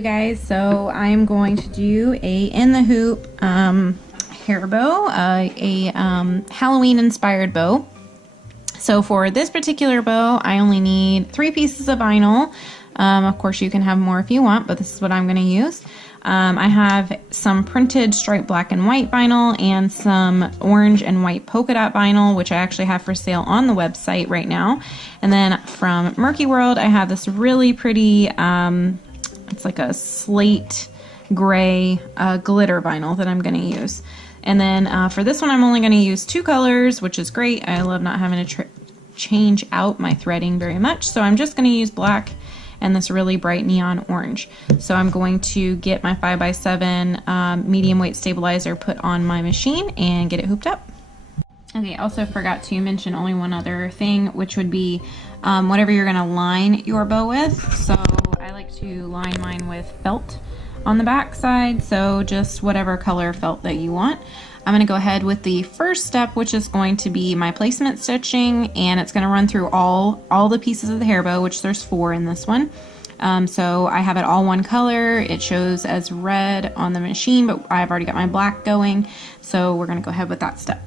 you guys, so I'm going to do a in the hoop hair bow, a Halloween inspired bow. So for this particular bow, I only need 3 pieces of vinyl. Of course you can have more if you want, but this is what I'm going to use. I have some printed striped black and white vinyl and some orange and white polka dot vinyl, which I actually have for sale on the website right now. And then from MiKri World, I have this really pretty, it's like a slate gray glitter vinyl that I'm going to use. And then for this one, I'm only going to use 2 colors, which is great. I love not having to change out my threading very much. So I'm just going to use black and this really bright neon orange. So I'm going to get my 5x7 medium weight stabilizer put on my machine and get it hooped up. Okay, also forgot to mention only one other thing, which would be whatever you're gonna line your bow with. So I like to line mine with felt on the back side, so just whatever color felt that you want. I'm going to go ahead with the first step, which is going to be my placement stitching, and it's going to run through all the pieces of the hair bow, which there's 4 in this one. So I have it all one color. It shows as red on the machine, but I've already got my black going, so we're going to go ahead with that step.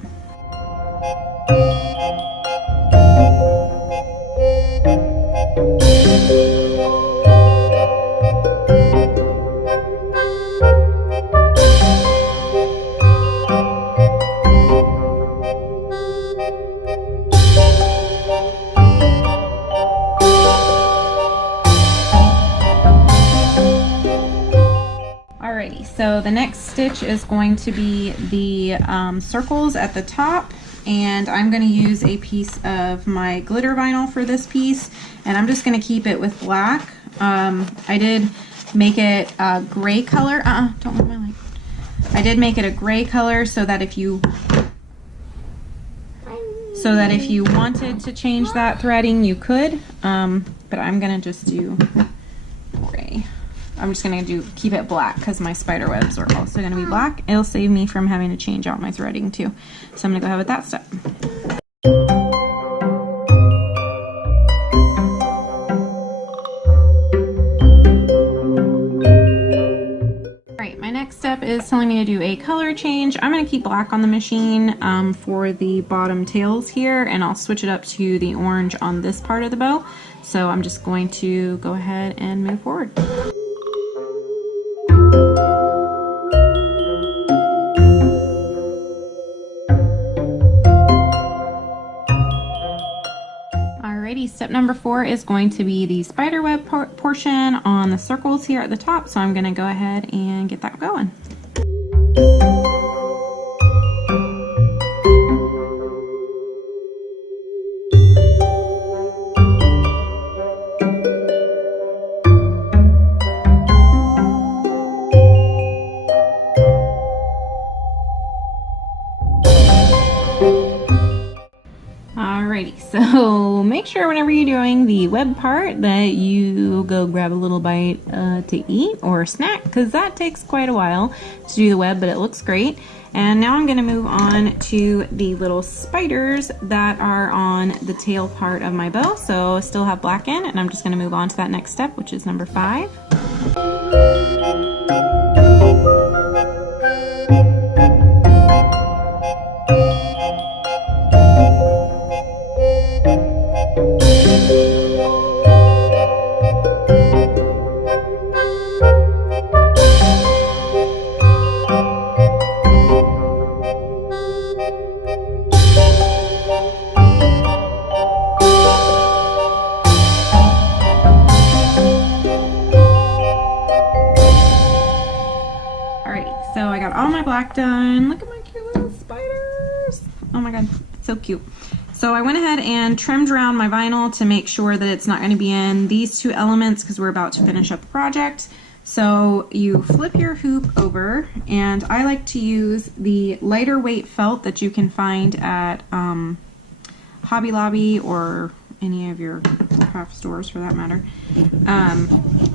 So the next stitch is going to be the circles at the top, and I'm going to use a piece of my glitter vinyl for this piece, and I'm just going to keep it with black. I did make it a gray color. Don't move my light. I did make it a gray color so that if you wanted to change that threading, you could. But I'm going to just do gray. I'm just going to keep it black because my spider webs are also going to be black. It'll save me from having to change out my threading too. So I'm going to go ahead with that step. Alright, my next step is telling me to do a color change. I'm going to keep black on the machine for the bottom tails here, and I'll switch it up to the orange on this part of the bow. So I'm just going to go ahead and move forward. Step number 4 is going to be the spider web portion on the circles here at the top, so I'm going to go ahead and get that going. So make sure whenever you're doing the web part that you go grab a little bite to eat or snack, because that takes quite a while to do the web, but it looks great. And now I'm going to move on to the little spiders that are on the tail part of my bow. So I still have black in, and I'm just going to move on to that next step, which is number 5. So I got all my black done. Look at my cute little spiders. Oh my god, it's so cute. So I went ahead and trimmed around my vinyl to make sure that it's not going to be in these 2 elements because we're about to finish up the project. So you flip your hoop over, and I like to use the lighter weight felt that you can find at Hobby Lobby or any of your craft stores for that matter.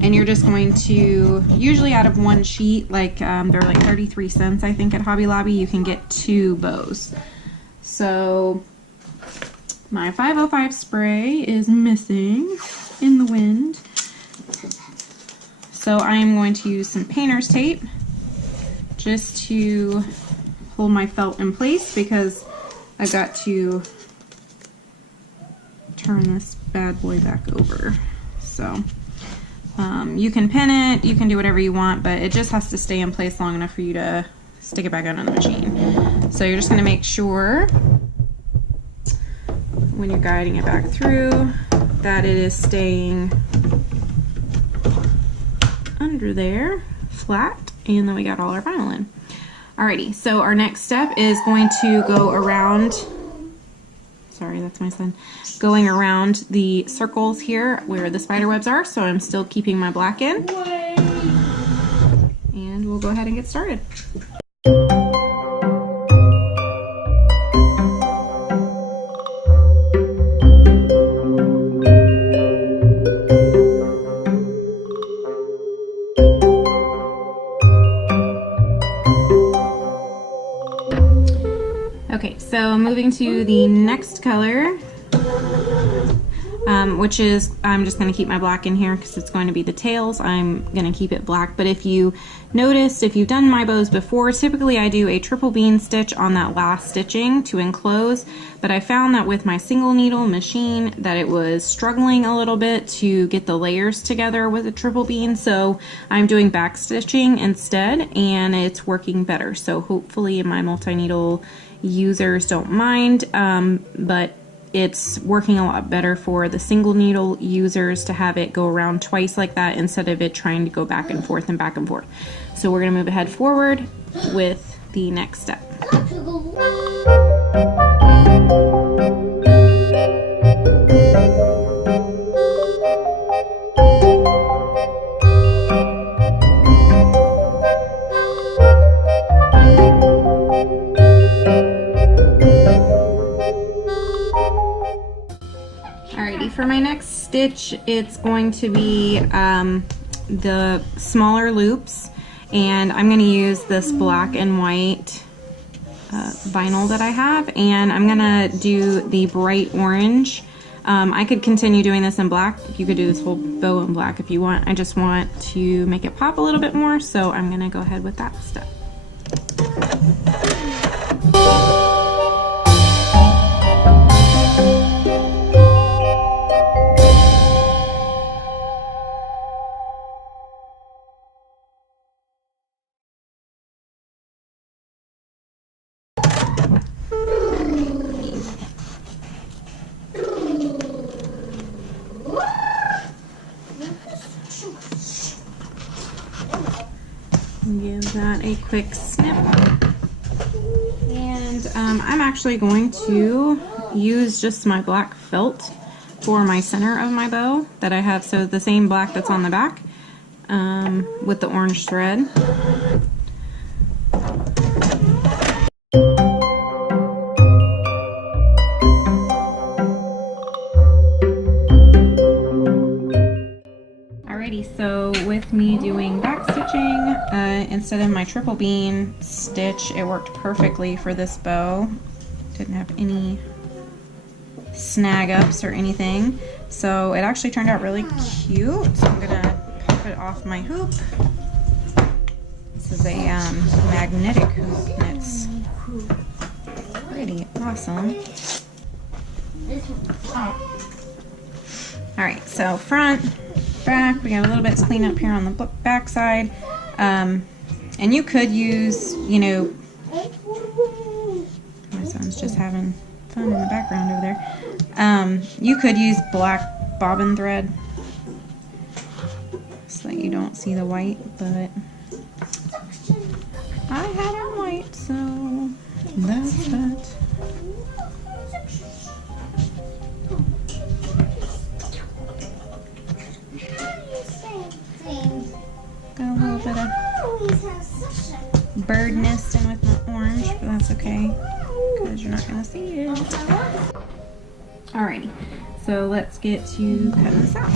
And you're just going to, usually out of 1 sheet, like they're like 33 cents I think at Hobby Lobby, you can get 2 bows. So my 505 spray is missing in the wind. So so I am going to use some painter's tape just to hold my felt in place, because I got to turn this bad boy back over. So you can pin it, you can do whatever you want, but it just has to stay in place long enough for you to stick it back out on the machine. So you're just going to make sure when you're guiding it back through that it is staying under there flat, and then we got all our vinyl in. Alrighty, so our next step is going to go around, sorry, that's my son, going around the circles here where the spider webs are, so I'm still keeping my black in. And we'll go ahead and get started. Okay, so moving to the next color, which is, I'm just going to keep my black in here because it's going to be the tails. I'm going to keep it black, but if you noticed, if you've done my bows before, typically I do a triple bean stitch on that last stitching to enclose, but I found that with my single needle machine that it was struggling a little bit to get the layers together with a triple bean, so I'm doing back stitching instead, and it's working better. So hopefully my multi-needle users don't mind, but it's working a lot better for the single needle users to have it go around twice like that instead of it trying to go back and forth and back and forth. So we're going to move ahead forward with the next step. For my next stitch, it's going to be the smaller loops, and I'm going to use this black and white vinyl that I have, and I'm going to do the bright orange. I could continue doing this in black. You could do this whole bow in black if you want. I just want to make it pop a little bit more, so I'm going to go ahead with that step. Give that a quick snip, and I'm actually going to use just my black felt for my center of my bow that I have, so the same black that's on the back with the orange thread. So with me doing back stitching instead of my triple bean stitch, it worked perfectly for this bow. Didn't have any snag ups or anything, so it actually turned out really cute. So I'm gonna pop it off my hoop. This is a magnetic hoop, and it's pretty awesome. Alright, so front, back, we got a little bit to clean up here on the back side, and you could use, you know, my son's just having fun in the background over there. You could use black bobbin thread so that you don't see the white, but I had it white, so that's that. Got a little bit of bird nesting with my orange, but that's okay because you're not going to see it. Alrighty, so let's get to cutting this out.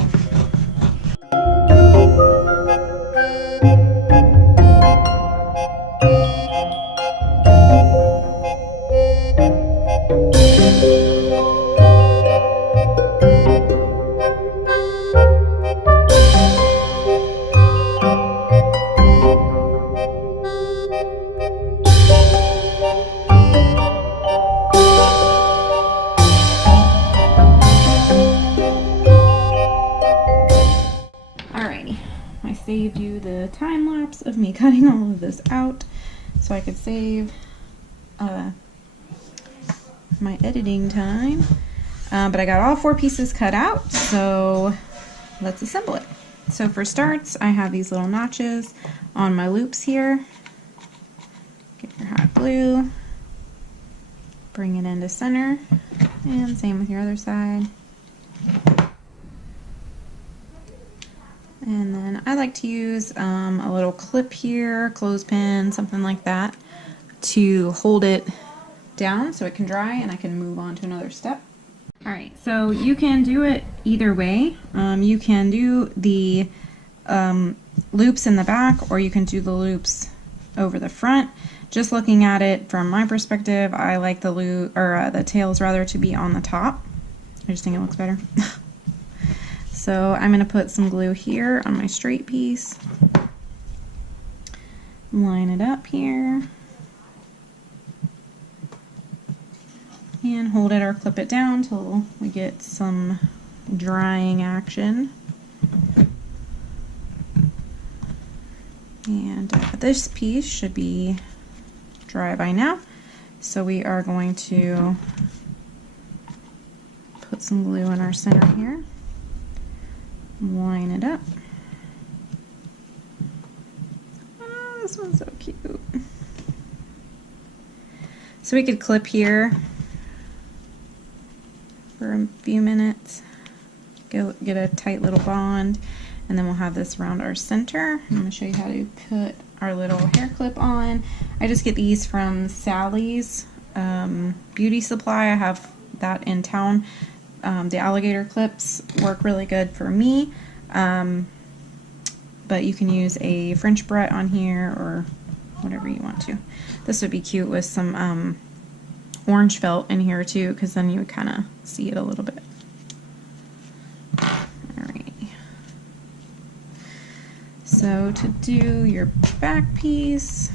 saved you the time lapse of me cutting all of this out so I could save my editing time. But I got all 4 pieces cut out, so let's assemble it. So for starts, I have these little notches on my loops here. Get your hot glue, bring it into center, and same with your other side. And then I like to use a little clip here, clothespin, something like that, to hold it down so it can dry and I can move on to another step. Alright, so you can do it either way. You can do the loops in the back, or you can do the loops over the front. Just looking at it from my perspective, I like the loop, or the tails rather, to be on the top. I just think it looks better. So I'm going to put some glue here on my straight piece, line it up here, and hold it or clip it down till we get some drying action. And this piece should be dry by now, so we are going to put some glue in our center here. Line it up. Oh, this one's so cute. So we could clip here for a few minutes, get a tight little bond, and then we'll have this around our center. I'm going to show you how to put our little hair clip on. I just get these from Sally's beauty supply. I have that in town. The alligator clips work really good for me, but you can use a French barrette on here or whatever you want to. This would be cute with some orange felt in here too, because then you would kind of see it a little bit. Alright. So to do your back piece,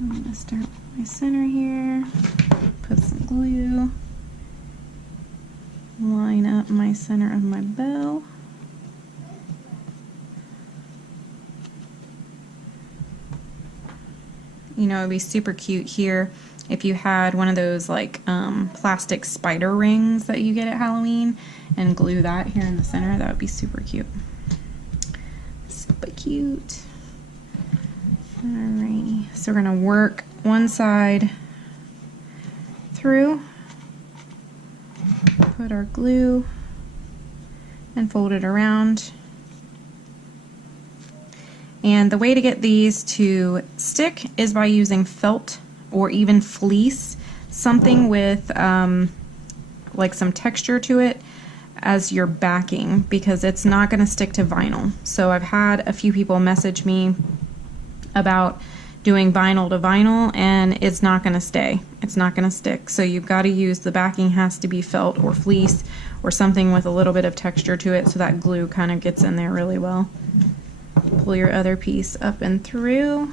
I'm going to start with my center here, put some glue, line up my center of my bow. You know, it'd be super cute here if you had one of those like plastic spider rings that you get at Halloween and glue that here in the center. That would be super cute. Super cute. Alrighty, so we're gonna work one side through, put our glue, and fold it around. And the way to get these to stick is by using felt or even fleece, something with like some texture to it as your backing, because it's not going to stick to vinyl. So I've had a few people message me about doing vinyl to vinyl, and it's not going to stay. It's not going to stick. So you've got to use, the backing has to be felt or fleece or something with a little bit of texture to it so that glue kind of gets in there really well. Pull your other piece up and through,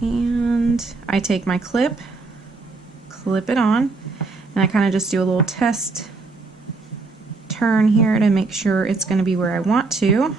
and I take my clip it on, and I kind of just do a little test turn here to make sure it's going to be where I want to.